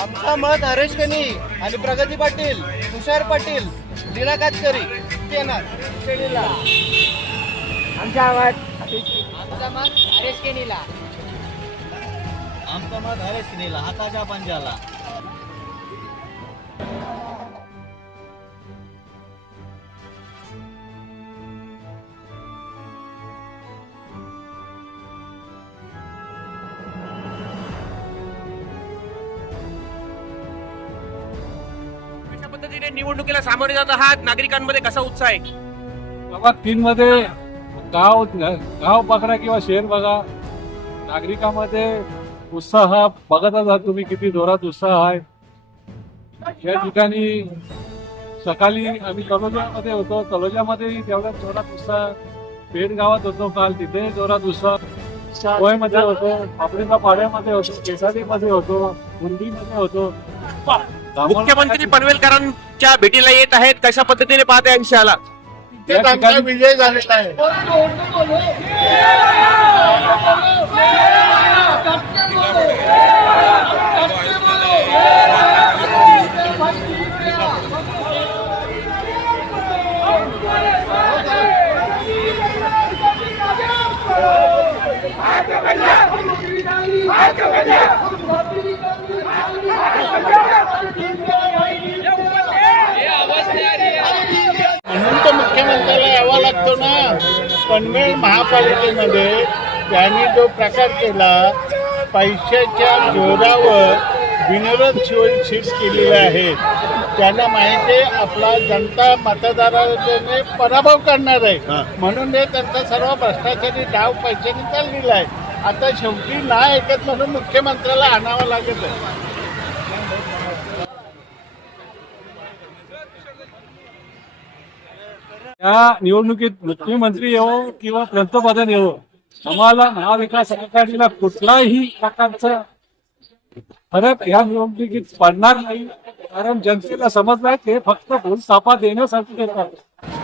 आमचा मत हरेश कनी आणि प्रगती पाटील तुषार पाटील लीना कातकरी येणार आमचा मत आमचा मत हरेश केनीला. आमचा मत हरेश कनीला हाताच्या पंजाला. पद्धतीने निवडणुकीला सामोरे जात आहात नागरिकांमध्ये कसा उत्साह आहे? बाबा तीन मध्ये गाव गाव बघा किंवा शहर बघा नागरिकांमध्ये उत्साह बघतच आहात तुम्ही किती जोरात उत्साह आहे. या ठिकाणी सकाळी आम्ही तलोजामध्ये होतो तलोजामध्ये तेवढ्या जोरात उत्साह पेठ गावात होतो काल तिथे जोरात उत्साह. मध्ये होतो आपल्या पाड्यामध्ये होतो केसारीमध्ये होतो मुंबईमध्ये होतो. मुख्यमंत्री पनवेलकरांच्या भेटीला येत आहेत. कशा पद्धतीने पाहता या विषयाला ठिकाणी विजय झालेला आहे. म्हणून तर मुख्यमंत्र्याला यावा लागतो ना. पनवेल महापालिकेमध्ये त्यांनी जो प्रकार केला पैशाच्या जोरावर बिनरत शिव सीट केलेले आहेत त्यांना माहिती आहे आपला जनता मतदाराने पराभव करणार आहे. म्हणून हे त्यांचा सर्व भ्रष्टाचारी डाव पैशाने चाललेला आहे. आता शेवटी ना ऐकत म्हणून मुख्यमंत्र्याला आणावं लागत आहे. या निवडणुकीत मुख्यमंत्री येवो किंवा पंतप्रधान येवो आम्हाला महाविकास आघाडीला कुठलाही प्रकारचा फरक या निवडणुकीत पडणार नाही. कारण जनतेला समजलाय ते फक्त भूल देण्यासाठी येतात